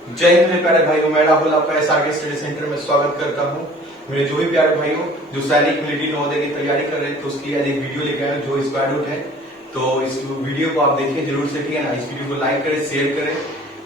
जय हिंद मेरे प्यारे भाइयों, मैं राहुल आपका एसआरके स्टडी सेंटर में स्वागत करता हूं। मेरे जो भी प्यारे भाइयों जो सैनिक मिलिट्री नवोदय की तैयारी कर रहे हैं तो उसकी आज एक वीडियो लेके आए जो स्क्वाड रूट है। तो इस वीडियो को आप देखिए जरूर से, ठीक है ना। इस वीडियो को लाइक करें, शेयर करें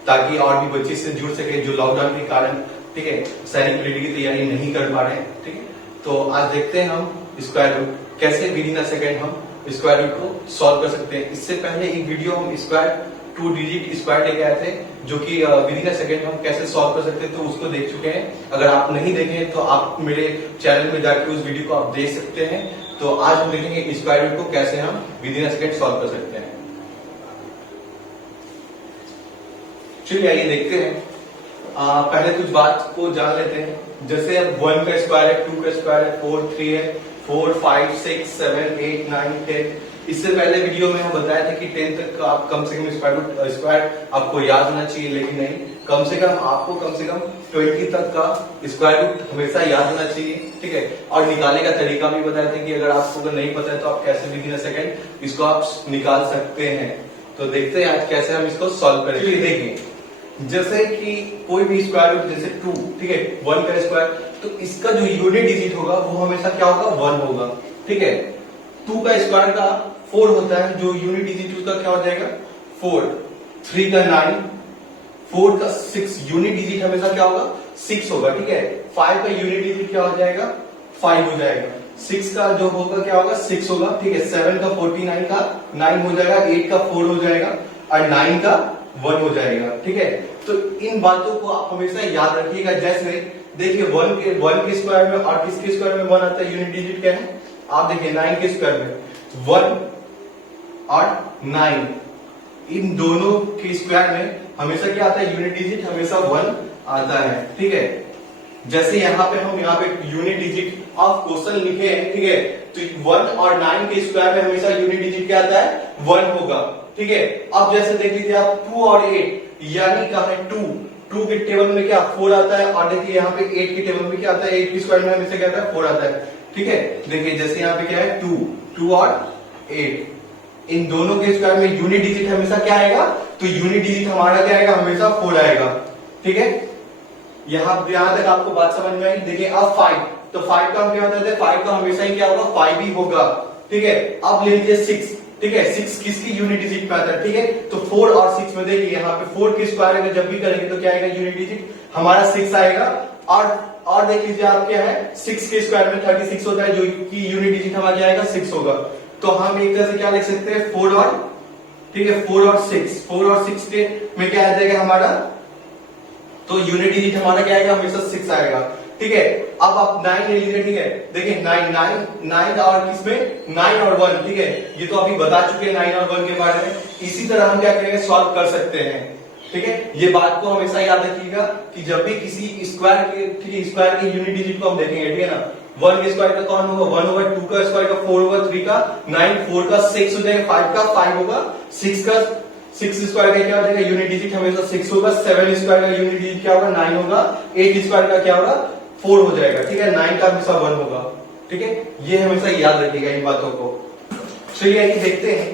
ताकि और भी बच्चे से जुड़ सके जो लॉकडाउन के कारण, ठीक है, सैनिक मिलिट्री की तैयारी नहीं कर पा रहे हैं। ठीक है, तो आज देखते हैं हम स्क्वायर रूट कैसे विद इन अ सेकेंड हम स्क्वायर रूट को सॉल्व कर सकते हैं। इससे पहले एक वीडियो हम स्क्वायर 2 डिजिट स्क्वायर लेके आए थे जो कि विद इन अ सेकेंड हम कैसे सॉल्व कर सकते हैं, तो उसको देख चुके हैं। अगर आप नहीं देखे हैं तो आप मेरे चैनल में जाकर उस वीडियो को आप देख सकते हैं। तो आज हम देखेंगे स्क्वायर रूट को कैसे हम with in a second solve कर सकते हैं। चलिए आइए देखते हैं। पहले कुछ बात को जान लेते हैं। जैसे अब 1 का स्क्वायर है, 2 का स्क्वायर है, 4, 3 है, 4, 5, 6, 7, 8, 9, 10। इससे पहले वीडियो में हम बताया था कि 10 तक का आप कम से कम स्क्वायर आपको याद होना चाहिए, लेकिन नहीं, कम से कम आपको कम से कम 20 तक का स्क्वायर रूट हमेशा याद होना चाहिए। ठीक है, और निकालने का तरीका भी बताया था कि अगर आपको नहीं पता है तो आप कैसे विद इन अ सेकेंड इसको आप निकाल सकते हैं। तो देखते हैं आज कैसे हम इसको सॉल्व करेंगे। देखिए जैसे कि कोई भी स्क्वायर रूट, जैसे 2, ठीक है, 1 का स्क्वायर, तो इसका जो यूनिट डिजिट होगा वो हमेशा क्या होगा, 1 होगा। ठीक है, 2 का स्क्वायर का 4 होता है, जो यूनिट डिजिट उसका क्या हो जाएगा, 4। 3 का 9, 4 का 6, यूनिट डिजिट हमेशा क्या होगा, 6 होगा। ठीक है, 5 का यूनिट डिजिट क्या हो जाएगा, 5 हो जाएगा। 6 का जो होगा क्या होगा, 6 होगा। ठीक है, 7 का 49 का 9 हो जाएगा, 8 का 4 हो जाएगा और 9 का 1 हो जाएगा। ठीक है, तो इन बातों को आप हमेशा याद रखिएगा। जैसे देखिए 1 के स्क्वायर में और किसके स्क्वायर में 1 आता है, यूनिट डिजिट क्या है, आप देखिए 9 के स्क्वायर में 1 और 9, इन दोनों के स्क्वायर में हमेशा क्या आता है, यूनिट डिजिट हमेशा 1 आता है। ठीक है, जैसे यहाँ पे हम यहाँ पे यूनिट डिजिट ऑफ क्वेश्चन लिखे हैं, ठीक है, तो 1 और 9 के स्क्वायर में हमेशा यूनिट डिजिट क्या आता है, 1 होगा। ठीक है, अब जैसे देख लीजिए आप 2 और 8, यानी कहा है 2 के टेबल में क्या 4 आता है, और देखिए यहाँ पे 8 के टेबल में क्या आता है, 8 के स्क्वायर में हमेशा क्या आता है, 4 आता है। ठीक है, देखिए जैसे यहाँ पे क्या है 2 और 8, इन दोनों के स्क्वायर में यूनिट डिजिट हमेशा क्या आएगा, तो यूनिट डिजिट हमारा क्या आएगा, हमेशा 4 आएगा। ठीक है, यहां तक आपको बात समझ में आई। देखिए अब 5, तो 5 का क्या होता है, 5 का हमेशा ही क्या होगा, 5 ही होगा। ठीक है, अब ले लीजिए 6, ठीक है, 6 किसकी यूनिट डिजिट पे आता है। ठीक है, तो 4 और 6 में देखिए यहाँ पे 4 के स्क्वायर में जब भी करेंगे तो क्या आएगा, यूनिट डिजिट हमारा 6 आएगा। और देख लीजिए आप क्या है, 6 के स्क्वायर में 36 होता है, जो कि यूनिट डिजिट हमारा क्या आएगा, 6 होगा। तो हम एक तरह से क्या लिख सकते हैं, 4 और, ठीक है, 4 और 6 के में क्या आ जाएगा हमारा, तो यूनिट डिजिट हमारा क्या आएगा, हमेशा 6 आएगा। ठीक है, अब आप 9 ले लीजिए। ठीक है, देखिए 9 और किसमें, 9 और 1, ठीक है, ये तो अभी बता चुके हैं 9 और 1 के बारे में। इसी तरह हम क्या करेंगे, सॉल्व कर सकते हैं। ठीक है, ये बात को हमेशा याद रखिएगा कि जब भी किसी स्क्वायर के, ठीक है, स्क्वायर के यूनिट डिजिट को हम देखेंगे, ठीक है ना, 1 के स्क्वायर का कौन होगा, 1 होगा, 2 का स्क्वायर का 4 होगा, 3 का 9, 4 का 6 हो जाएगा, 5 का 5 होगा, 6 स्क्वायर का क्या हो जाएगा, यूनिट डिजिट हमेशा 6 होगा, 7 स्क्वायर का यूनिट डिजिट क्या होगा, 9 होगा, 8 स्क्वायर का क्या होगा, 4 हो जाएगा। ठीक है, 9 का हमेशा 1 होगा। ठीक है, ये हमेशा याद रखिएगा इन बातों को। चलिए आइए देखते हैं।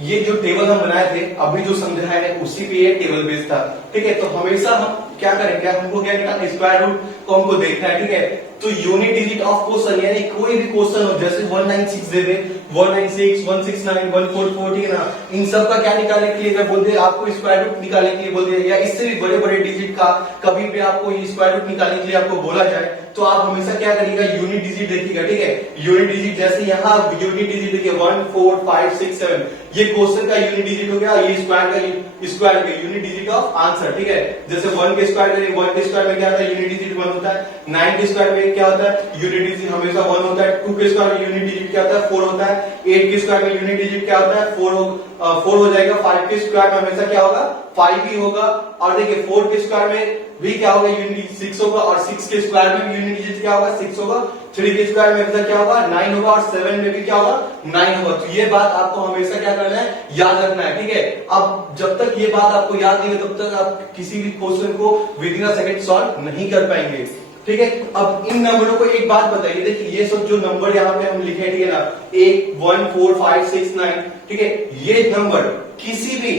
ये जो टेबल हम बनाए थे, अभी जो समझाया है उसी पे ये टेबल बेस था। ठीक है, तो हमेशा हम क्या करेंगे, हमको क्या निकालना, स्क्वायर रूट को हमको देखना है। ठीक है, तो यूनिट डिजिट ऑफ क्वेश्चन, यानी कोई भी क्वेश्चन हो, जैसे 196 दे दे, 196, 169, 144, ठीक है ना, इन सब का क्या निकालने के लिए बोल दे, आपको स्क्वायर रूट निकालने के लिए बोल दिया, या इससे भी बड़े बड़े डिजिट का कभी भी आपको स्क्वायर रूट निकालने के लिए आपको बोला जाए तो आप हमेशा क्या करिएगा, यूनिट डिजिट देखिएगा। ठीक है, यूनिट डिजिट जैसे यहाँ यूनिट डिजिट देखिए 1, 4, 5, 6, 7, ये क्वेश्चन का यूनिट डिजिट हो गया, ये स्क्वायर का यूनिट डिजिट ऑफ आंसर। ठीक है, जैसे 1 के स्क्वायर में क्या होता है, यूनिट डिजिट 1 होता है, 9 के स्क्वायर में क्या होता है, यूनिट डिजिट हमेशा 1 होता है, 2 के स्क्वायर में यूनिट डिजिट क्या होता है, 4 होता है, 8 के स्क्वायर में यूनिट डिजिट क्या होता है, 4 हो जाएगा, 5 के स्क्वायर में हमेशा क्या होगा, 5 ही होगा, और देखिए 4 के स्क्वायर में भी क्या होगा, यूनिट डिजिट 6 होगा, और 6 के स्क्वायर में भी यूनिट डिजिट क्या होगा, 6 होगा, 3 के स्क्वायर में हमेशा क्या होगा, 9 होगा, और 7 में भी क्या होगा, 9 होगा। तो ये बात आपको हमेशा क्या करना है, याद रखना है। ठीक है, अब जब तक ये बात आपको याद नहीं है तब तक आप किसी भी क्वेश्चन को with in a second solve नहीं कर पाएंगे। ठीक है, अब इन नंबरों को एक बात बताइए, देखिए ये सब जो नंबर यहाँ पे हम लिखे, ठीक है ना, 1, 1, 4, 5, 6, 9, ठीक है, ये नंबर किसी भी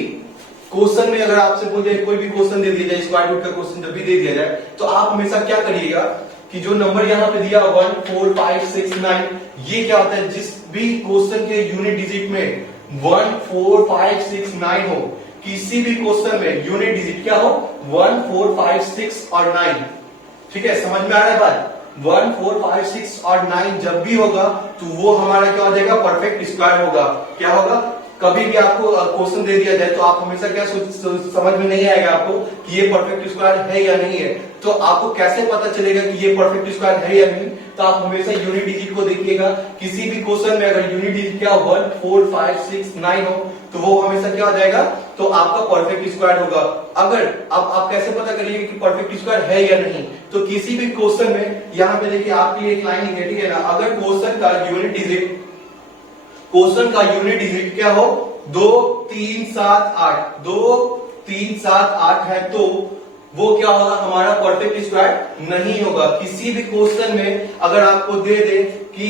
क्वेश्चन में अगर आपसे बोल दिया, कोई भी क्वेश्चन दे दिया जाए, स्क्वायर रूट का क्वेश्चन जब भी दे दिया जाए, तो आप हमेशा क्या करिएगा कि जो नंबर यहाँ पे दिया 1 4 5 6 9, ये क्या होता है, जिस भी क्वेश्चन के यूनिट डिजिट में 1 4 5 6 9 हो, किसी भी क्वेश्चन में यूनिट डिजिट क्या हो 1 4 5 6 और 9। ठीक है, समझ में आ रहा है बात? 1 4 5 6 और 9 जब भी होगा तो वो हमारा क्या हो जाएगा, परफेक्ट स्क्वायर होगा। क्या होगा, कभी भी आपको क्वेश्चन दे दिया जाए तो आप हमेशा क्या समझ में नहीं आएगा आपको कि ये परफेक्ट स्क्वायर है या नहीं है, तो आपको कैसे पता चलेगा कि ये परफेक्ट स्क्वायर है या नहीं, तो आप हमेशा यूनिट डिजिट को देखिएगा। किसी भी क्वेश्चन में अगर यूनिट डिजिट क्या 1 4 5 6 9 हो तो वो हमेशा क्या हो जाएगा, तो आपका परफेक्ट स्क्वायर होगा। अगर आप कैसे पता करिएगा कि परफेक्ट स्क्वायर है या नहीं, तो किसी भी क्वेश्चन में यहाँ पे देखिए आपके लिए एक लाइन है, ठीक है ना, अगर क्वेश्चन का यूनिट डिजिट क्या हो 2 3 7 8 2 3 7 8 है, तो वो क्या होगा, हमारा परफेक्ट स्क्वायर नहीं होगा। किसी भी क्वेश्चन में अगर आपको दे दे कि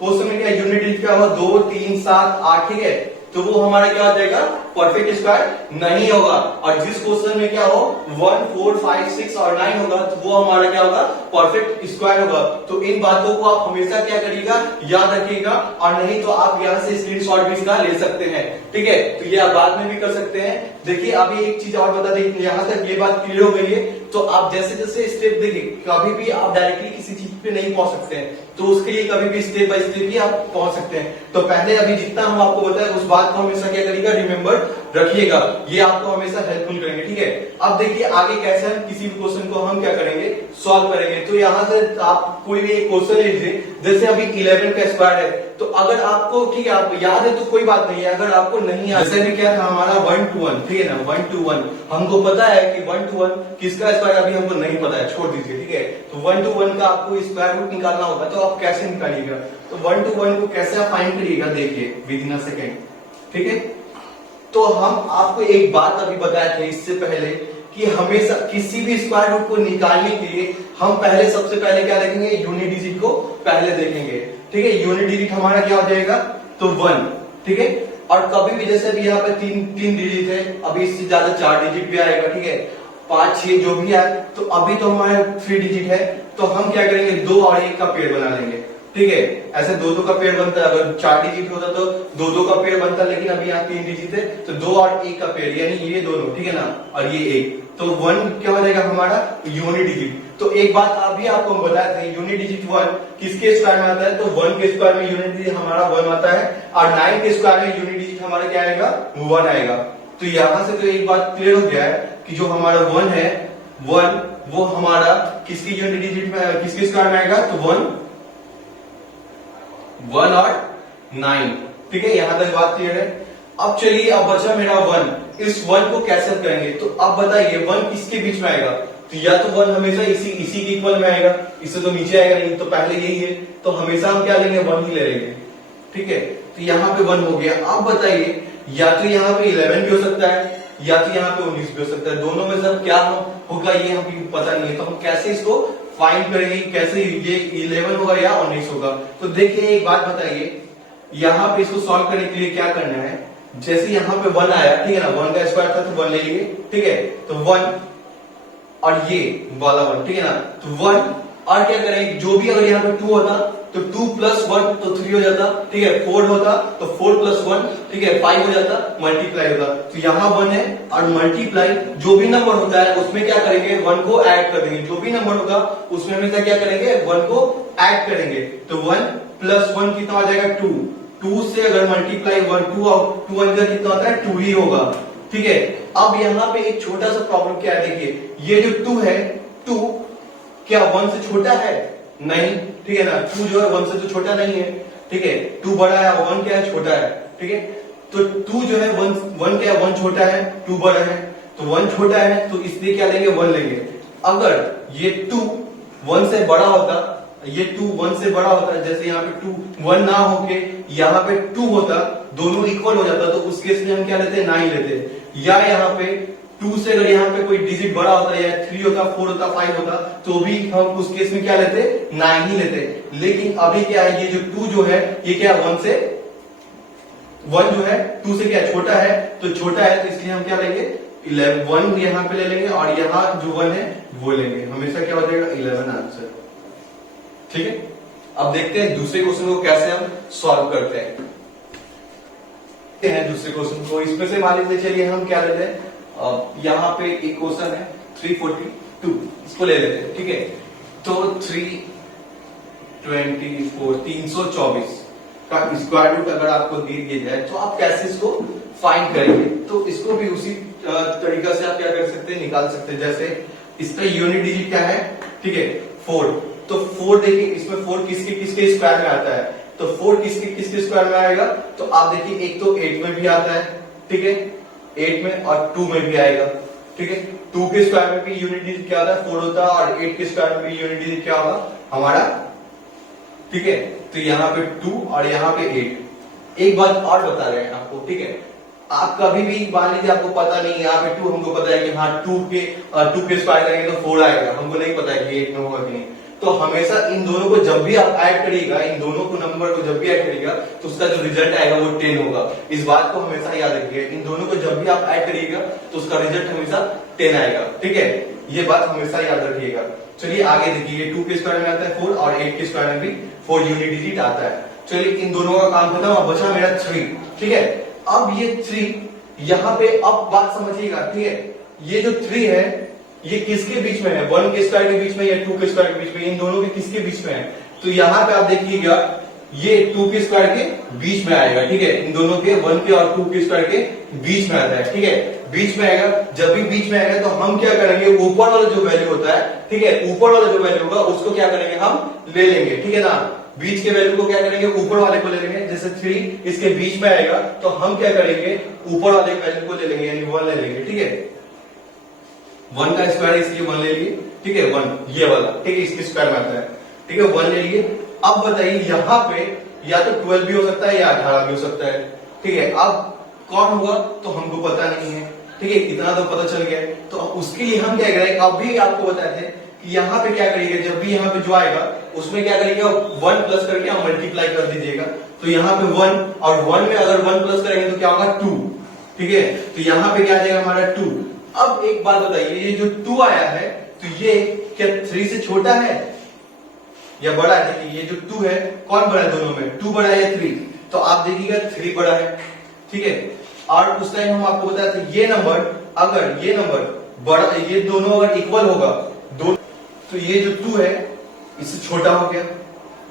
क्वेश्चन में क्या यूनिट डिजिट क्या होगा 2 3 7 8, ठीक है, तो वो हमारा क्या हो जाएगा, परफेक्ट स्क्वायर नहीं होगा। और जिस क्वेश्चन में क्या हो 1 4 5 6 और 9 होगा, तो वो हमारा क्या होगा, परफेक्ट स्क्वायर होगा। तो इन बातों को आप हमेशा क्या करिएगा, याद रखिएगा, और नहीं तो आप यहाँ से स्क्रीनशॉट भी इसका ले सकते हैं। ठीक है, तो ये आप बाद में भी कर सकते हैं। देखिए अभी एक चीज और बता दें, यहाँ तक ये बात क्लियर हो गई है, तो आप जैसे जैसे स्टेप देखिए, कभी भी आप डायरेक्टली किसी चीज पे नहीं पहुंच सकते हैं, तो उसके लिए कभी भी स्टेप बाय स्टेप ही आप पहुंच सकते हैं। तो पहले अभी जितना हम आपको बताए उस बात को हमेशा क्या करिएगा, रिमेम्बर रखिएगा, ये आपको हमेशा हेल्पफुल करेंगे। ठीक है, अब देखिए आगे कैसे हम किसी भी क्वेश्चन को हम क्या करेंगे, सॉल्व करेंगे। तो यहाँ से आप कोई भी एक क्वेश्चन लीजिए, जैसे अभी 11 का स्क्वायर है, तो अगर आपको ठीक है आपको याद है तो कोई बात नहीं है, अगर आपको नहीं याद, जैसे भी क्या था हमारा 1 to 1, ठीक है ना, 1 to 1 हमको पता है कि 1 to 1 किसका स्क्वायर अभी हमको नहीं पता है, छोड़ दीजिए। ठीक है, तो 1 to 1 का आपको स्क्वायर रूट निकालना होगा, तो आप कैसे निकालिएगा, तो 1 to 1 को कैसे आप फाइंड करिएगा, देखिए विद इन अ सेकेंड। ठीक है, तो हम आपको एक बात अभी बताए थे इससे पहले कि हमेशा किसी भी स्क्वायर रूट को निकालने के लिए हम पहले सबसे पहले क्या देखेंगे, यूनिट डिजिट को पहले देखेंगे। ठीक है, यूनिट डिजिट हमारा क्या हो जाएगा, तो 1। ठीक है, और कभी भी जैसे भी यहाँ पे तीन डिजिट है, अभी इससे ज्यादा 4 डिजिट भी आएगा। ठीक है, 5 6 जो भी है, तो अभी तो हमारे 3 डिजिट है, तो हम क्या करेंगे, 2 और 1 का पेड़ बना लेंगे। ठीक है, ऐसे 2 का पेड़ बनता है, अगर 4 डिजिट होता तो 2 का पेड़ बनता, लेकिन अभी यहाँ 3 डिजिट है, तो 2 और 1 का पेड़, यानी ये दोनों, ठीक है ना, और ये 1, तो 1 क्या हो जाएगा हमारा यूनिट डिजिट। तो एक बात अभी आपको हम बताए थे, यूनिट डिजिट 1 किसके स्क्वायर में आता है, तो 1 के स्क्वायर में यूनिट डिजिट हमारा 1 आता है, और 9 के स्क्वायर में यूनिट डिजिट हमारा क्या आएगा, 1 आएगा। तो यहाँ से तो एक बात क्लियर हो गया है कि जो हमारा 1 है, 1 वो हमारा किसकी यूनिट डिजिट में, किसके स्क्वायर में आएगा, तो 1 और 9। ठीक है, यहां तक बात क्लियर है। अब चलिए, अब बचा मेरा 1, इस 1 को कैसे करेंगे, तो अब बताइए 1 किसके बीच में आएगा, तो या तो 1 हमेशा इसी के इक्वल में आएगा, इससे तो नीचे आएगा नहीं, तो पहले यही है, तो हमेशा हम क्या लेंगे, 1 ही ले लेंगे। ठीक है, तो यहाँ पे 1 हो गया। अब बताइए, या तो यहाँ पे 11 भी हो सकता है, या तो यहाँ पे 19 भी हो सकता है, दोनों में सब क्या होगा ये हमें पता नहीं है, तो हम कैसे इसको फाइंड करेंगे, कैसे ये 11 होगा या 19 होगा। तो देखिए एक बात बताइए, यहाँ पे इसको सॉल्व करने के लिए क्या करना है, जैसे यहाँ पे 1 आया, ठीक है ना, 1 का स्क्वायर था तो 1 ले लिए। ठीक है, तो 1 और ये वाला 1, ठीक है ना, तो 1 और क्या करेंगे, जो भी अगर यहाँ पे 2 होता तो 2 प्लस 1 तो 3 हो जाता। ठीक है, 4 होता तो 4 प्लस 1, ठीक है, 5 हो जाता, मल्टीप्लाई होता। तो यहाँ 1 है और मल्टीप्लाई, जो भी नंबर होता है उसमें क्या करेंगे, 1 को ऐड कर देंगे, जो भी नंबर होगा उसमें हमेशा क्या करेंगे, 1 को ऐड करेंगे। तो 1 प्लस 1 कितना हो जाएगा, 2। 2 से अगर मल्टीप्लाई 1 2 और 2 1 का कितना होता है, 2 ही होगा। ठीक है, अब यहाँ पे एक छोटा सा प्रॉब्लम क्या है, देखिए ये जो 2 है, 2 क्या 1 से छोटा है, नहीं। ठीक है ना, 2 जो है 1 से तो छोटा नहीं है। ठीक है, 2 बड़ा है, 1 क्या है, छोटा है। ठीक है, तो 2 जो है 1 क्या है, 1 छोटा है, 2 बड़ा है, तो 1 छोटा है, तो इसलिए क्या लेंगे, 1 लेंगे। अगर ये 2 1 से बड़ा होता, ये 2 1 से बड़ा होता, जैसे यहाँ पे 2 1 ना होके यहाँ पे 2 होता, दोनों इक्वल हो जाता, तो उस केस में हम क्या लेते, 9 लेते। या यहाँ पे 2 से अगर यहाँ पे कोई डिजिट बड़ा होता, या 3 होता, 4 होता, 5 होता, तो भी हम उस केस में क्या लेते, 9 ही लेते। लेकिन अभी क्या है, ये जो 2 जो है ये क्या 1 से 1 जो है 2 से क्या छोटा है, तो छोटा है तो इसलिए हम क्या लेंगे 11, 1 यहाँ पे ले लेंगे और यहाँ जो 1 है वो लेंगे, हमेशा क्या हो जाएगा 11 आंसर। ठीक है, अब देखते हैं दूसरे क्वेश्चन को कैसे हम सॉल्व करते हैं। दूसरे क्वेश्चन को इसमें से मान लीजिए, चलिए हम क्या लेते हैं, यहाँ पे एक क्वेश्चन है 342, इसको ले लेते हैं। ठीक है, तो 324 का स्क्वायर रूट अगर आपको दे दिया जाए तो आप कैसे इसको फाइंड करेंगे, तो इसको भी उसी तरीका से आप क्या कर सकते हैं, निकाल सकते हैं। जैसे इसका यूनिट डिजिट क्या है, ठीक है 4, तो 4 देखिए इसमें 4 किसके किसके स्क्वायर में आता है, तो 4 किसके किसके स्क्वायर में आएगा, तो आप देखिए एक तो 8 में भी आता है, ठीक है 8 में, और 2 में भी आएगा। ठीक है, 2 के स्क्वायर में भी यूनिट डिजिट क्या होता है 4 होता है, और 8 के स्क्वायर में भी यूनिट डिजिट क्या होगा हमारा। ठीक है, तो यहाँ पे 2 और यहाँ पे 8। एक बात और बता रहे हैं आपको, ठीक है, आप कभी भी मान लीजिए आपको पता नहीं है, यहाँ पे 2 हमको पता है कि हाँ 2 के स्क्वायर करेंगे तो 4 आएगा, हमको नहीं पता है कि 8 में होगा कि नहीं। तो हमेशा इन दोनों को जब भी आप ऐड करिएगा, इन दोनों को नंबर को जब भी ऐड करिएगा तो उसका जो रिजल्ट आएगा वो 10 होगा। इस बात को हमेशा याद रखिएगा, इन दोनों को जब भी आप ऐड करिएगा तो उसका रिजल्ट हमेशा 10 आएगा। ठीक है, ये बात हमेशा याद रखिएगा। चलिए आगे देखिए, 2 के स्क्वायर में आता है 4 और 8 के स्क्वायर में भी 4 यूनिट डिजिट आता है। चलिए इन दोनों का काम खत्म, अब बचा मेरा 3। ठीक है, अब ये 3 यहाँ पे, अब बात समझिएगा, ठीक है, ये जो 3 है ये किसके बीच में है, 1 के स्क्वायर के बीच में या 2 के स्क्वायर के बीच में, इन दोनों के किसके बीच में है, तो यहाँ पे आप देखिएगा ये 2 के स्क्वायर के बीच में आएगा। ठीक है, इन दोनों के 1 के और 2 के स्क्वायर के बीच में आता है। ठीक है, बीच में आएगा, जब भी बीच में आएगा तो हम क्या करेंगे, ऊपर वाला जो वैल्यू होता है, ठीक है, ऊपर वाला जो वैल्यू होगा उसको क्या करेंगे हम ले लेंगे। ठीक है ना, बीच के वैल्यू को क्या करेंगे, ऊपर वाले को ले लेंगे। जैसे 3 इसके बीच में आएगा तो हम क्या करेंगे, ऊपर वाले वैल्यू को ले लेंगे, यानी 1 ले लेंगे। ठीक है, 1 का स्क्वायर इसलिए 1 ले लिए। ठीक है, 1 ये वाला, ठीक है, इसके स्क्वायर में आता है। ठीक है, 1 ले लिए। अब बताइए यहाँ पे या तो 12 भी हो सकता है या 18 भी हो सकता है। ठीक है, अब कौन होगा तो हमको पता नहीं है। ठीक है, इतना तो पता चल गया, तो अब उसके लिए हम क्या करेंगे, अब भी आपको बताते हैं कि यहाँ पे क्या करिएगा, जब भी यहाँ पे जो आएगा उसमें क्या करिएगा 1 प्लस करके आप मल्टीप्लाई कर दीजिएगा। तो यहाँ पे 1 और 1 में अगर 1 प्लस करेंगे तो क्या होगा 2। ठीक है, तो यहाँ पे क्या आ जाएगा हमारा 2। अब एक बात बताइए, ये जो 2 आया है तो ये क्या 3 से छोटा है या बड़ा है? देखिए ये जो 2 है कौन बड़ा है दोनों में, 2 बड़ा है या 3? तो आप देखिएगा 3 बड़ा है। ठीक है, और उस टाइम हम आपको बताया था ये नंबर, अगर ये नंबर बड़ा, ये दोनों अगर इक्वल होगा दो, तो ये जो 2 है इससे छोटा हो गया,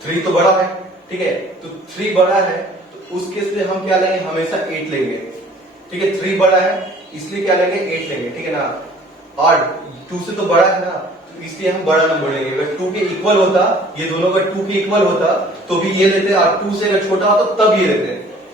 3 तो बड़ा है। ठीक है, तो 3 बड़ा है तो उस केस में हम क्या लेंगे, हमेशा 8 लेंगे। ठीक है, 3 बड़ा है इसलिए क्या लेंगे 8 लेंगे। ठीक है ना, और 2 से तो बड़ा है ना, तो इसलिए हम बड़ा नंबर लेंगे। अगर 2 के इक्वल होता, ये दोनों अगर 2 के इक्वल होता तो भी ये लेते, और 2 से अगर छोटा होता तब ये लेते।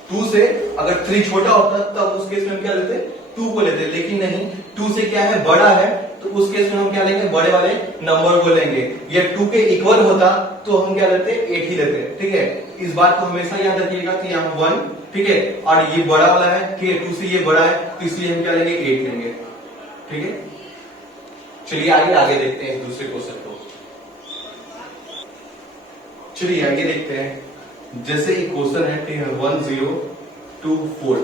2 से अगर 3 छोटा होता तब उस केस में हम क्या लेते, 2 को लेते, लेकिन नहीं, 2 से क्या है बड़ा है तो उस केस में हम क्या लेंगे, बड़े वाले नंबर को लेंगे। या 2 के इक्वल होता तो हम क्या लेते, 8 ही लेते। ठीक है, इस बात को हमेशा याद रखिएगा कि यहाँ 1, ठीक है, और ये बड़ा वाला है, ठीक है, 2 से ये बड़ा है तो इसलिए हम क्या लेंगे 8 लेंगे। ठीक है, चलिए आगे देखते हैं दूसरे क्वेश्चन को। चलिए आगे देखते हैं, जैसे एक क्वेश्चन है 1024,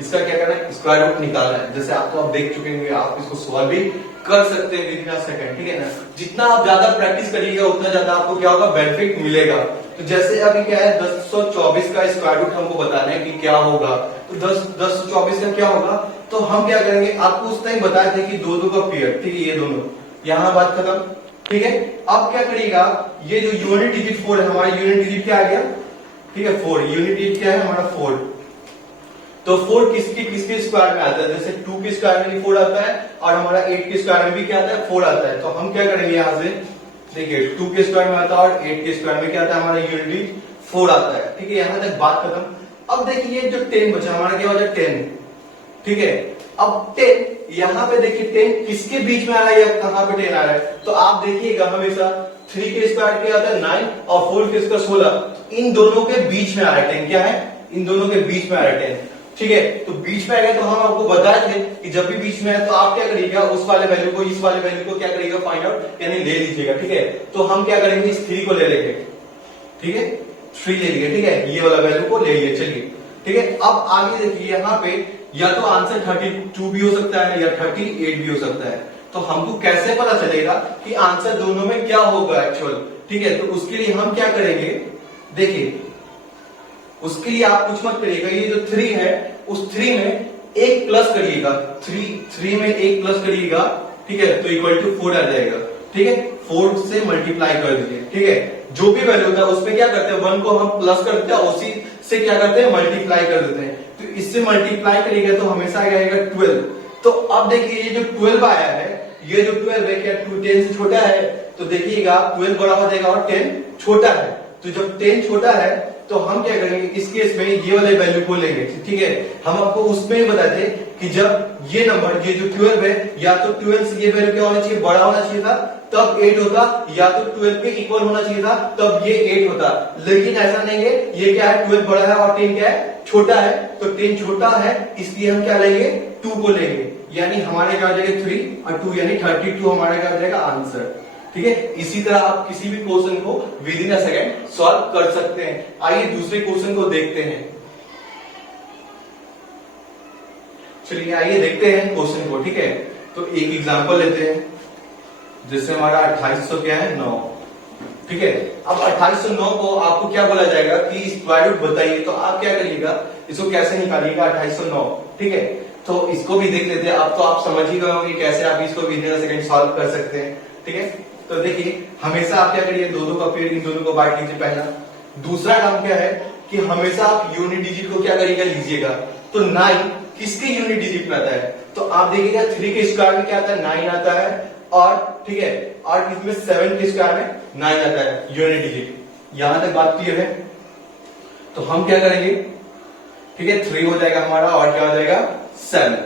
इसका क्या करना है, स्क्वायर रूट निकालना है। जैसे आप तो आप देख चुके होंगे, आप इसको सॉल्व भी कर सकते हैं विद इन अ सेकंड। ठीक है ना, जितना आप ज्यादा प्रैक्टिस करिएगा उतना ज्यादा आपको क्या होगा, बेनिफिट मिलेगा। तो जैसे अभी क्या है 1024 का स्क्वायर रूट हमको बताना है कि क्या होगा, तो 1024 का क्या होगा, तो हम क्या करेंगे, आपको उस टाइम बताए थे कि 2 का पेयर, ठीक है, ये दोनों, यहाँ बात खत्म। ठीक है, अब क्या करिएगा, ये जो यूनिट डिजिट 4 है, हमारा यूनिट डिजिट क्या आ गया, ठीक है 4, यूनिट डिजिट क्या है हमारा 4। तो 4 किसके स्क्वायर में आता है, जैसे 2 के स्क्वायर में भी 4 आता है और हमारा 8 के स्क्वायर में भी क्या आता है 4 आता है। तो हम क्या करेंगे, यहां से देखिए 2 के स्क्वायर में आता है और 8 के स्क्वायर में क्या आता है, हमारा यूनिट 4 आता है। ठीक है, यहां तक बात खत्म। अब देखिए जो 10 बचा हमारा क्या हो जाए 10। ठीक है, अब 10 यहाँ पे देखिए 10 किसके बीच में आ रहा है या कहां पे 10 आ रहा है, तो आप देखिएगा हमेशा 3 के स्क्वायर क्या आता है 9 और 4 के स्क्वायर 16, इन दोनों के बीच में आ रहा है 10। क्या है, इन दोनों के बीच में आ रहा है 10। ठीक है, तो बीच में आ गया, तो हम आपको बताए थे कि जब भी बीच में है तो आप क्या करिएगा, उस वाले वैल्यू को इस वाले वैल्यू को क्या करिएगा, फाइंड आउट यानी ले लीजिएगा। ठीक है, तो हम क्या करेंगे, इस 3 को ले लेंगे। ठीक है, 3 ले लिए। ठीक है, ये वाला वैल्यू को ले लिए। चलिए ठीक है, अब आगे देखिए यहाँ पे या तो आंसर 32 भी हो सकता है या 38 भी हो सकता है। तो हमको कैसे पता चलेगा कि आंसर दोनों में क्या होगा एक्चुअल, ठीक है। तो उसके लिए हम क्या करेंगे, देखिए उसके लिए आप कुछ मत करिएगा, ये जो 3 है उस 3 में एक प्लस करिएगा, 3 में एक प्लस करिएगा, ठीक है, तो इक्वल टू 4 आ जाएगा, ठीक है। 4 से मल्टीप्लाई कर दीजिए, ठीक है। जो भी वैल्यू होता है उसमें क्या करते हैं, 1 को हम प्लस कर देते हैं, उसी से क्या करते हैं मल्टीप्लाई कर देते हैं। तो इससे मल्टीप्लाई करिएगा तो हमेशा आएगा 12। तो अब देखिए ये जो 12 आया है, ये जो 12 है क्या 10 से छोटा है, तो देखिएगा 12 बड़ा हो जाएगा और 10 छोटा है। तो जब 10 छोटा है तो हम क्या करेंगे, इस केस में ये वाले वैल्यू को लेंगे, ठीक है। हम आपको उसमें ही बताते कि जब ये नंबर ये जो 12 है, या तो 12 से ये वैल्यू क्या होना चाहिए, बड़ा होना चाहिए था तब 8 होता, या तो 12 के इक्वल होना चाहिए था तब ये 8 होता। लेकिन ऐसा नहीं है, ये क्या है 12 बड़ा है और 10 क्या है छोटा है, तो 10 छोटा है इसलिए हम क्या लेंगे 2 को लेंगे, यानी हमारे क्या हो जाएगा 3 और 2 यानी 32 हमारा क्या हो जाएगा आंसर, ठीक है। इसी तरह आप किसी भी क्वेश्चन को with in a second solve कर सकते हैं। आइए दूसरे क्वेश्चन को देखते हैं। चलिए आइए देखते हैं क्वेश्चन को, ठीक है। तो एक एग्जांपल लेते हैं, जैसे हमारा 2800 क्या है 9, ठीक है। अब 2809 को आपको क्या बोला जाएगा कि स्क्वायर रूट बताइए, तो आप क्या करिएगा, इसको कैसे निकालिएगा 2809, ठीक है। तो इसको भी देख लेते हैं। अब तो आप समझ ही गए होंगे कैसे आप इसको with in a second solve कर सकते हैं, ठीक है। तो देखिए हमेशा आप क्या करिए, दो का पेड़ इन दोनों को बांट लीजिए पहला। दूसरा काम क्या है कि हमेशा आप यूनिट डिजिट को क्या करिएगा लीजिएगा। तो 9 किसके यूनिट डिजिट में आता है, तो आप देखिएगा 3 के स्क्वायर में क्या आता है 9 आता है, और ठीक है, और इसमें 7 के स्क्वायर में 9 आता है यूनिट डिजिट। यहां तक बात क्लियर है। तो हम क्या करेंगे, ठीक है, 3 हो जाएगा हमारा और क्या हो जाएगा 7,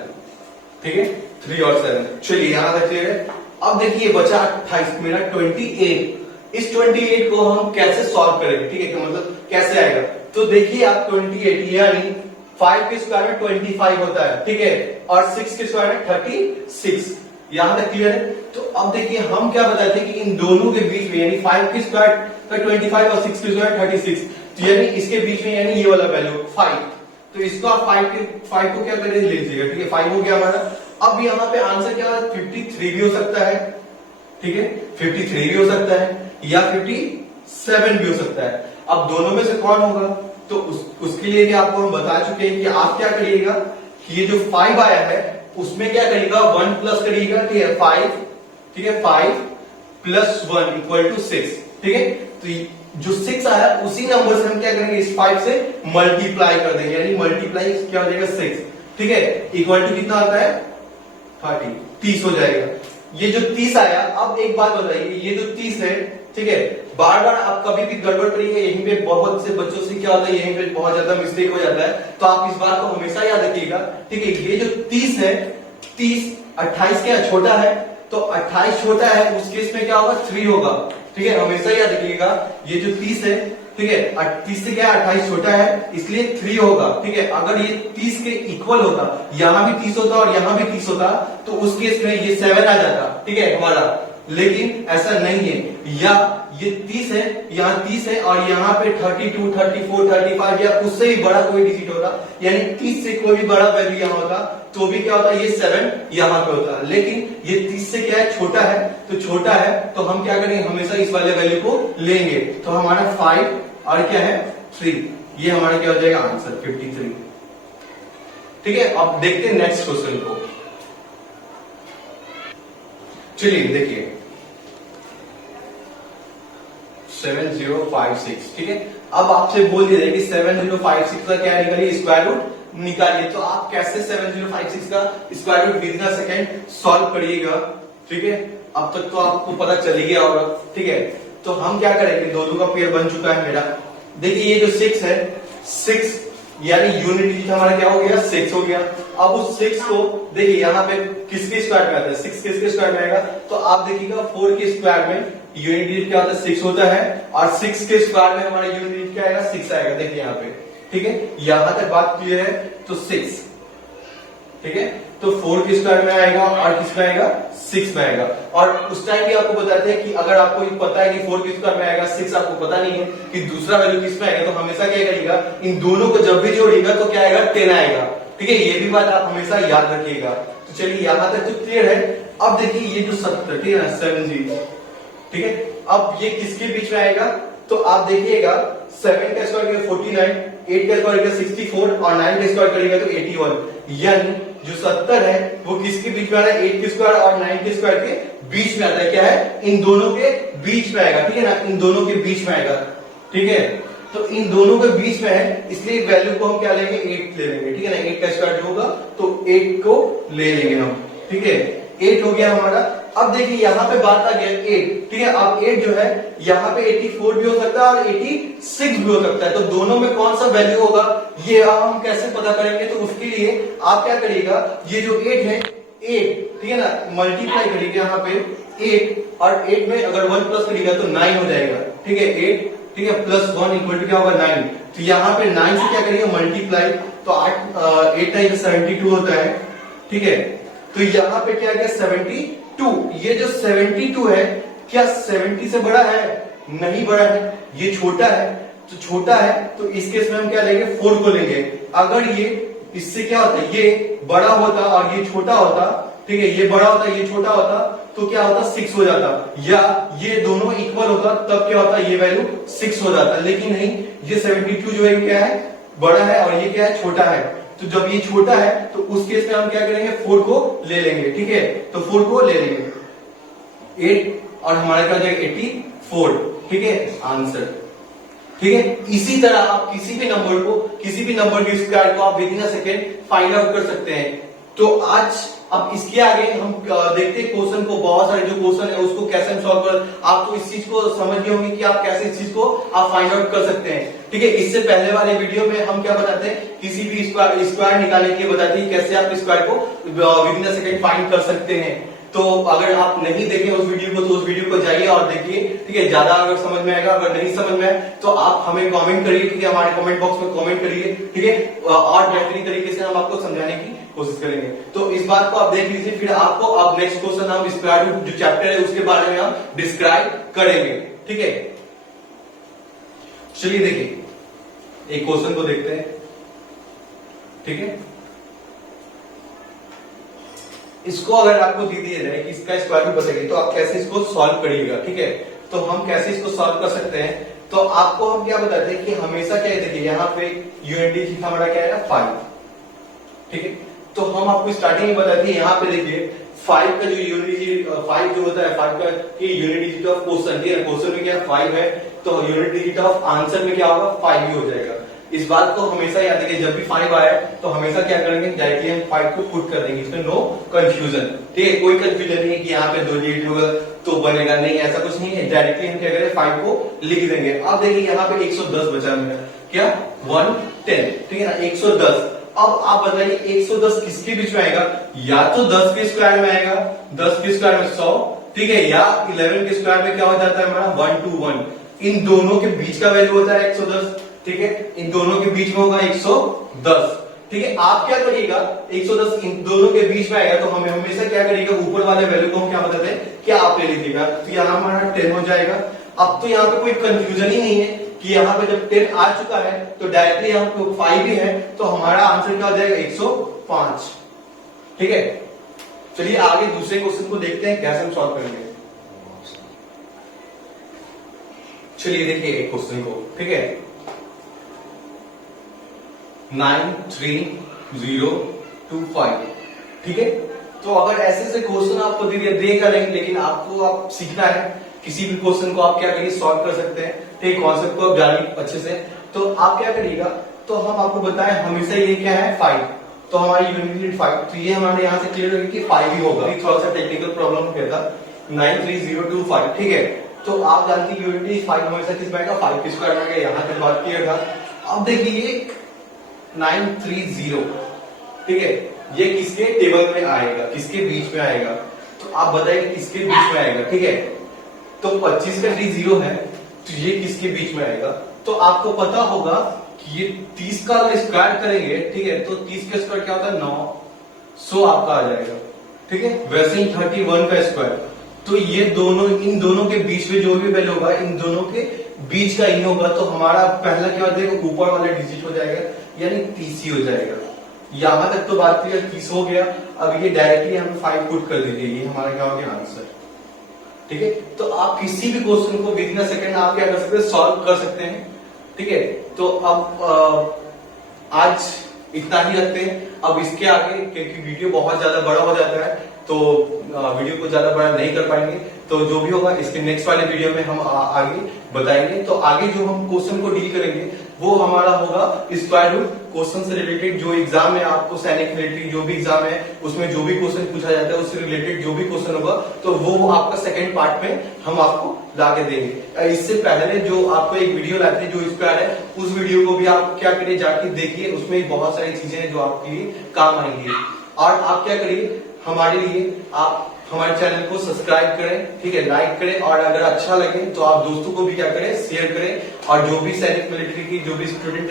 ठीक है, 3 और 7। चलिए यहां तक क्लियर है। अब देखिए बचा 28 मेरा 28। इस 28 को हम कैसे सॉल्व करेंगे, ठीक है, तो मतलब कैसे आएगा। तो देखिए आप 28 यानी 5 के स्क्वायर में 25 होता है, ठीक है, और 6 के स्क्वायर में 36। यहां तक क्लियर है। तो अब देखिए हम क्या बताते हैं कि इन दोनों के बीच में यानी 5 के स्क्वायर का 25 और 6 के स्क्वायर 36, तो यानी इसके बीच में यानी ये वाला वैल्यू 5, तो इसको आप 5 को क्या करें ले लीजिएगा, ठीक है, 5 हो गया हमारा। अब यहाँ पे आंसर क्या है 53 भी हो सकता है, ठीक है, 53 भी हो सकता है या 57 भी हो सकता है। अब दोनों में से कौन होगा, तो उसके लिए भी आपको हम बता चुके हैं कि आप क्या करिएगा कि ये जो 5 आया है उसमें क्या करिएगा 1 प्लस करिएगा, ठीक है 5, ठीक है 5 प्लस 1 इक्वल टू 6, ठीक है। तो जो 6 आया उसी नंबर से हम क्या करेंगे इस 5 से मल्टीप्लाई कर देंगे, यानी मल्टीप्लाई क्या हो जाएगा 6, ठीक है, इक्वल टू कितना आता है 30 हो जाएगा। ये जो 30 आया, अब एक बात बताइए, ये जो 30 है, ठीक है, बार बार आप कभी भी गड़बड़ करिए, यहीं पे बहुत से बच्चों से क्या होता है यहीं पे बहुत ज्यादा मिस्टेक हो जाता है, तो आप इस बात को हमेशा याद रखिएगा, ठीक है। ये जो 30 है, 30 28 क्या छोटा है, तो 28 छोटा है उस केस में क्या होगा 3 होगा, ठीक है, हमेशा याद रखिएगा। ये जो 30 है, ठीक है, 30 से क्या 28 छोटा है इसलिए 3 होगा, ठीक है। अगर ये 30 के इक्वल होता, यहां भी 30 होता और यहां भी 30 होता, तो उस केस में ये 7 आ जाता, ठीक है हमारा, लेकिन ऐसा नहीं है। या ये 30 है, यहाँ 30 है और यहाँ पे 32, 34, 35 या उससे भी बड़ा कोई डिजिट होता, यानी 30 से कोई भी बड़ा वैल्यू यहाँ होता, तो भी क्या होता ये 7 यहाँ पे होता। लेकिन ये 30 से क्या है छोटा है, तो छोटा है तो हम क्या करेंगे हमेशा इस वाले वैल्यू को लेंगे। तो हमारा 5 और क्या है 3, ये हमारा क्या हो जाएगा आंसर 53, ठीक है। अब देखते हैं नेक्स्ट क्वेश्चन को। चलिए देखिए 7056, ठीक है। अब आपसे बोल दिया जाए कि 7056 का क्या निकालिए स्क्वायर रूट निकालिए, तो आप कैसे 7056 का square root within a second solve करिएगा, ठीक है। अब तक तो आपको पता चल ही गया होगा, ठीक है। तो हम क्या करेंगे, दो का पेयर बन चुका है मेरा। देखिए ये जो 6 है, 6 यानी यूनिट डिजिट हमारा क्या हो गया 6 हो गया। अब उस 6 को देखिए यहाँ पे किसके स्क्वायर में आता है, 6 किसके स्क्वायर में आएगा, तो आप देखिएगा 4 के स्क्वायर में यूनिट डिजिट क्या होता है 6 होता है, और 6 के स्क्वायर में हमारा यूनिट डिजिट क्या आएगा 6 आएगा, देखिए यहाँ पे, ठीक है। यहां तक बात क्लियर है। तो 6, ठीक है, तो 4 के स्क्वायर में आएगा और किस में आएगा 6 में आएगा। और उस टाइम भी आपको बताते हैं कि अगर आपको ये पता है कि 4 के स्क्वायर में आएगा 6 आपको पता नहीं है कि दूसरा वैल्यू किस में आएगा, तो हमेशा क्या करिएगा इन दोनों को जब भी जोड़िएगा तो क्या आएगा 10 आएगा। ठीक है, ये भी बात आप हमेशा याद रखिएगा। तो चलिए यहां तक तो क्लियर है। अब देखिए ये जो 70, ठीक है ना 70, ठीक है, अब ये किसके बीच में आएगा, तो आप देखिएगा 7 का स्क्वायर करेगा 49, 8 का स्क्वायर करेगा 64 और 9 का स्क्वायर करेगा तो 81। यानी जो 70 है वो किसके बीच में आ रहा है, 8 के स्क्वायर और 9 के स्क्वायर के बीच में आता है। क्या है, इन दोनों के बीच में आएगा। ठीक है ना, इन दोनों के बीच में आएगा। ठीक है, तो इन दोनों के बीच में है, इसलिए वैल्यू को हम क्या लेंगे 8 ले लेंगे। ठीक है ना, 8 का स्क्वायर जो होगा तो 8 को ले लेंगे हम। ठीक है, 8 हो गया हमारा। अब देखिए यहाँ पे बात आ गया 8। ठीक है, अब 8 जो है यहाँ पे 84 भी हो सकता है और 86 भी हो सकता है। तो दोनों में कौन सा वैल्यू होगा ये हम कैसे पता करेंगे, तो उसके लिए आप क्या करिएगा, ये जो 8 है 8, ठीक है ना, मल्टीप्लाई करिएगा यहाँ पे 8 और 8 में अगर 1 प्लस करिएगा तो 9 हो जाएगा। ठीक है, 8 ठीक है प्लस 1 इक्वल टू क्या होगा 9। तो यहाँ पे 9 से क्या करिएगा मल्टीप्लाई, तो 8 9 72 होता है। ठीक है, तो यहाँ पे क्या गया 72। ये जो 72 है क्या 70 से बड़ा है, नहीं बड़ा है, ये छोटा है। तो छोटा है तो इस केस में हम क्या लेंगे 4 को लेंगे। अगर ये इससे क्या होता है, ये बड़ा होता और ये छोटा होता, ठीक है, ये बड़ा होता ये छोटा होता तो क्या होता 6 हो जाता, या ये दोनों इक्वल होता तब क्या होता ये वैल्यू 6 हो जाता। लेकिन नहीं, ये 72 जो है क्या है बड़ा है और ये क्या है छोटा है। तो जब ये छोटा है तो उस केस में हम क्या करेंगे 4 को ले लेंगे। ठीक है, तो 4 को ले लेंगे 8 और हमारे क्या हो जाएगा 84। ठीक है, आंसर। ठीक है, इसी तरह आप किसी भी नंबर के स्क्वायर को आप with in a second find out कर सकते हैं। तो आज अब इसके आगे हम देखते हैं क्वेश्चन को, बहुत सारे जो क्वेश्चन है उसको कैसे हम सॉल्व कर। आप तो इस चीज को समझ गए होंगे कि आप कैसे इस चीज को आप फाइंड आउट कर सकते हैं। ठीक है, इससे पहले वाले वीडियो में हम क्या बताते हैं, किसी भी स्क्वायर निकालने के लिए बताते हैं कैसे आप स्क्वायर को with in a second find कर सकते हैं। तो अगर आप नहीं देखें उस वीडियो को तो उस वीडियो को जाइए और देखिए। ठीक है, ज्यादा अगर समझ में आएगा, अगर नहीं समझ में आए तो आप हमें कमेंट करिए। ठीक है, हमारे कमेंट बॉक्स में कमेंट करिए। ठीक है, और बेहतरीन तरीके से हम आपको समझाने की कोशिश करेंगे। तो इस बात को आप देख लीजिए, फिर आपको अब नेक्स्ट क्वेश्चन हम स्क्वायर रूट जो चैप्टर है उसके बारे में हम डिस्क्राइब करेंगे। ठीक है, चलिए देखिए एक क्वेश्चन को देखते हैं। ठीक है, इसको अगर आपको दे दिया जाए कि इसका स्क्वायर रूट बताइए तो आप कैसे इसको सॉल्व करिएगा। ठीक है, तो हम कैसे इसको सॉल्व कर सकते हैं, तो आपको हम क्या बताते हैं कि हमेशा क्या है, देखिए यहाँ पे यूएनडी हमारा क्या है ना 5। ठीक है, तो हम आपको स्टार्टिंग में बताते हैं, यहाँ पे देखिए 5 का जो यूनिट 5 जो होता है 5 का यूनिट डिजिट ऑफ क्वेश्चन, ठीक है, क्वेश्चन में क्या 5 है तो यूनिट डिजिट ऑफ आंसर में क्या होगा 5 ही हो जाएगा। इस बात को हमेशा याद रखिए, जब भी 5 आए तो हमेशा क्या करेंगे डायरेक्टली हम 5 को पुट कर देंगे, इसमें नो कंफ्यूजन। ठीक है, कोई कंफ्यूजन नहीं है कि यहाँ पे 2 डिजिट होगा तो बनेगा, नहीं ऐसा कुछ नहीं है। डायरेक्टली हम क्या करें 5 को लिख देंगे। अब देखिए यहाँ पे 110 बचा मेरा, क्या 110, ठीक है ना 110। अब आप बताइए 110 किसके बीच में आएगा, या तो 10 के स्क्वायर में आएगा, 10 के स्क्वायर में 100, ठीक है, या 11 के स्क्वायर में क्या हो जाता है हमारा 121। इन दोनों के बीच का वैल्यू होता है 110। ठीक है, इन दोनों के बीच में होगा 110। ठीक है, आप क्या करिएगा 110 इन दोनों के बीच में आएगा तो हमें हमेशा क्या करिएगा ऊपर वाले वैल्यू को हम क्या बताते हैं क्या आप ले लीजिएगा। तो यहाँ हमारा 10 हो जाएगा। अब तो यहाँ पे कोई कंफ्यूजन ही नहीं है कि यहाँ पे जब 10 आ चुका है तो डायरेक्टली यहाँ पे 5 ही है तो हमारा आंसर क्या हो जाएगा 105। ठीक है, चलिए आगे दूसरे क्वेश्चन को देखते हैं कैसे हम सॉल्व करेंगे। चलिए देखिए एक क्वेश्चन को। ठीक है, 93025। ठीक है, तो अगर ऐसे ऐसे क्वेश्चन आपको दे करेंगे, लेकिन आपको आप सीखना है किसी भी क्वेश्चन को आप क्या करिए सॉल्व कर सकते हैं। ठीक, कॉन्सेप्ट को आप जानिए अच्छे से। तो आप क्या करिएगा, तो हम आपको बताएं हमेशा ये क्या है 5, तो हमारी यूनिट 5, तो ये हमारे यहाँ से क्लियर होगी कि 5 ही होगा। थोड़ा सा टेक्निकल प्रॉब्लम किया था 93025। ठीक है, तो आप जानते हैं यूनिट 5 हमेशा किस में आएगा 5 के स्क्वायर में आएगा, यहाँ तक बात किया था। अब देखिए 930, ठीक है, ये किसके टेबल में आएगा, किसके बीच में आएगा, तो आप बताइए किसके बीच में आएगा। ठीक है, तो 25 का 30 है तो ये किसके बीच में आएगा, तो आपको पता होगा कि ये 30 का अगर स्क्वायर करेंगे, ठीक है, तो 30 का स्क्वायर क्या होता है 9, 100 आपका आ जाएगा, ठीक है। वैसे ही 31 का स्क्वायर, तो ये दोनों, इन दोनों के बीच में जो भी वैल्यू होगा, इन दोनों के बीच का इन होगा, तो हमारा पहला क्या हो जाएगा, ऊपर वाला डिजिट हो जाएगा, यानी 30 हो जाएगा। यहां तक तो बात क्लियर, 30 हो गया। अब ये डायरेक्टली हम 5 पुट कर दीजिए, ये हमारा क्या हो गया आंसर, ठीक है। तो आप किसी भी क्वेश्चन को विद इन सेकंड आप क्या कर सकते हैं, सॉल्व कर सकते हैं, ठीक है। तो अब आज इतना ही रखते हैं। अब इसके आगे, क्योंकि वीडियो बहुत ज्यादा बड़ा हो जाता है, तो वीडियो को ज्यादा बड़ा नहीं कर पाएंगे, तो जो भी होगा इसके नेक्स्ट वाले वीडियो में हम आगे बताएंगे। तो आगे जो हम क्वेश्चन को डील करेंगे वो हमारा होगा स्क्वायर रूट क्वेश्चन से रिलेटेड। जो एग्जाम है आपको, सैनिक मिलिट्री जो भी एग्जाम है उसमें जो भी क्वेश्चन पूछा जाता है उससे रिलेटेड जो भी क्वेश्चन होगा, तो वो आपका सेकंड पार्ट में हम आपको ला के देंगे। इससे पहले जो आपको एक वीडियो लाते हैं जो स्क्वायर है, उस वीडियो को भी आप क्या करिए, जाके देखिए, उसमें बहुत सारी चीजें हैं जो आपके लिए काम आएंगी। और आप क्या करिए, हमारे लिए आप हमारे चैनल को सब्सक्राइब करें, ठीक है, लाइक करें, और अगर अच्छा लगे तो आप दोस्तों को भी क्या करें, शेयर करें। और जो भी सैनिक मिलिट्री की जो भी स्टूडेंट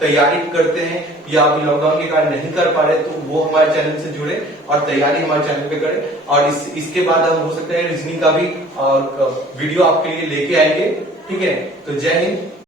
तैयारी करते हैं या अभी लॉकडाउन के कारण नहीं कर पा रहे, तो वो हमारे चैनल से जुड़े और तैयारी हमारे चैनल पे करें। और इसके बाद हम हो सकता है रीजनिंग का भी वीडियो आपके लिए लेके आएंगे, ठीक है। तो जय हिंद।